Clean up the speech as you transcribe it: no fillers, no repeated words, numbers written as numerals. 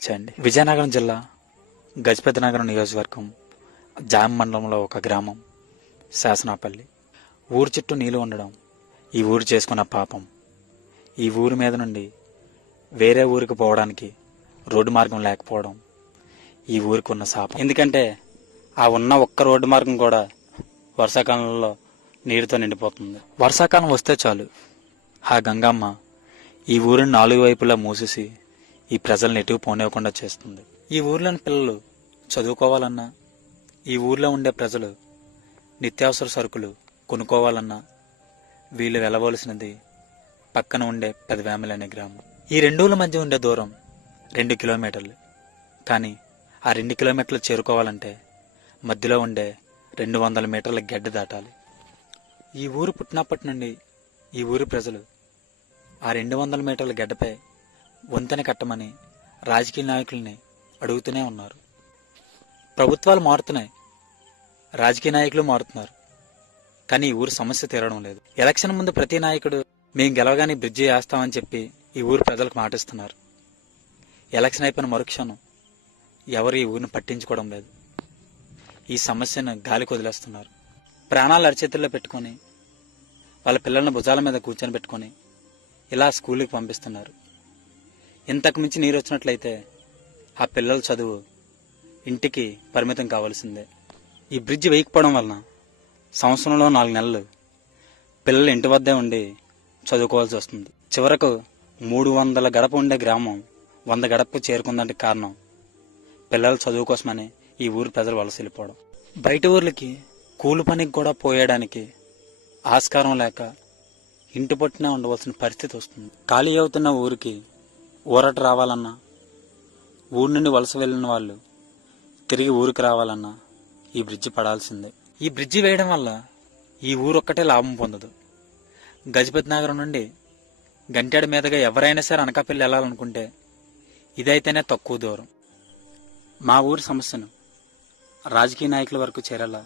విజయనగరం జిల్లా గజపతినగరం నియోజకవర్గం జామ మండలంలో ఒక గ్రామం శాసనాపల్లి. ఊరు చుట్టూ నీళ్లు ఉండడం ఈ ఊరు చేసుకున్న పాపం. ఈ ఊరి మీద నుండి వేరే ఊరికి పోవడానికి రోడ్డు మార్గం లేకపోవడం ఈ ఊరికి ఉన్న శాపం. ఎందుకంటే ఆ ఉన్న ఒక్క రోడ్డు మార్గం కూడా వర్షాకాలంలో నీరుతో నిండిపోతుంది. వర్షాకాలం వస్తే చాలు ఆ గంగమ్మ ఈ ఊరిని 4 వైపులా మూసేసి ఈ ప్రజల్ని ఎటు పోనివ్వకుండా చేస్తుంది. ఈ ఊర్లోని పిల్లలు చదువుకోవాలన్నా, ఈ ఊర్లో ఉండే ప్రజలు నిత్యావసర సరుకులు కొనుక్కోవాలన్నా వీళ్ళు వెళ్ళవలసినది పక్కన ఉండే పెదవేమలి అనే గ్రామం. ఈ రెండూల మధ్య ఉండే దూరం 2 కిలోమీటర్లు. కానీ ఆ 2 కిలోమీటర్లు చేరుకోవాలంటే మధ్యలో ఉండే 200 మీటర్ల గడ్డ దాటాలి. ఈ ఊరు పుట్టినప్పటి నుండి ఈ ఊరి ప్రజలు ఆ 200 మీటర్ల గడ్డపై వంతెన కట్టమని రాజకీయ నాయకుల్ని అడుగుతూనే ఉన్నారు. ప్రభుత్వాలు మారుతున్నాయి, రాజకీయ నాయకులు మారుతున్నారు, కానీ ఈ ఊరు సమస్య తీరడం లేదు. ఎలక్షన్ ముందు ప్రతి నాయకుడు మేం గెలవగానే బ్రిడ్జి వేస్తామని చెప్పి ఈ ఊరు ప్రజలకు మాటిస్తున్నారు. ఎలక్షన్ అయిపోయిన మరుక్షణం ఎవరు ఈ ఊరిని పట్టించుకోవడం లేదు. ఈ సమస్యను గాలికి వదిలేస్తున్నారు. ప్రాణాలు అరచేతుల్లో పెట్టుకొని వాళ్ళ పిల్లల్ని భుజాల మీద కూర్చొని పెట్టుకొని ఇలా స్కూల్కి పంపిస్తున్నారు. ఇంతకు మించి నీరు వచ్చినట్లయితే ఆ పిల్లల చదువు ఇంటికి పరిమితం కావాల్సిందే. ఈ బ్రిడ్జి వేయకపోవడం వలన సంవత్సరంలో 4 నెలలు పిల్లలు ఇంటి వద్దే ఉండి చదువుకోవాల్సి వస్తుంది. చివరకు 300 గడప ఉండే గ్రామం 100 గడపకు చేరుకుందంటే కారణం పిల్లల చదువు కోసమని ఈ ఊరు ప్రజలు వలస వెళ్ళిపోవడం. బయట ఊర్లకి కూలి పనికి కూడా పోయడానికి ఆస్కారం లేక ఇంటి పట్టునే ఉండవలసిన పరిస్థితి వస్తుంది. ఖాళీ అవుతున్న ఊరికి ఊరట రావాలన్నా, ఊరి నుండి వలస వెళ్ళిన వాళ్ళు తిరిగి ఊరికి రావాలన్నా ఈ బ్రిడ్జి పడాల్సిందే. ఈ బ్రిడ్జి వేయడం వల్ల ఈ ఊరొక్కటే లాభం పొందదు. గజపతి నగరం నుండి గంటెడ మీదుగా ఎవరైనా సరే అనకాపల్లి వెళ్ళాలనుకుంటే ఇదైతేనే తక్కువ దూరం. మా ఊరి సమస్యను రాజకీయ నాయకుల వరకు చేరేలా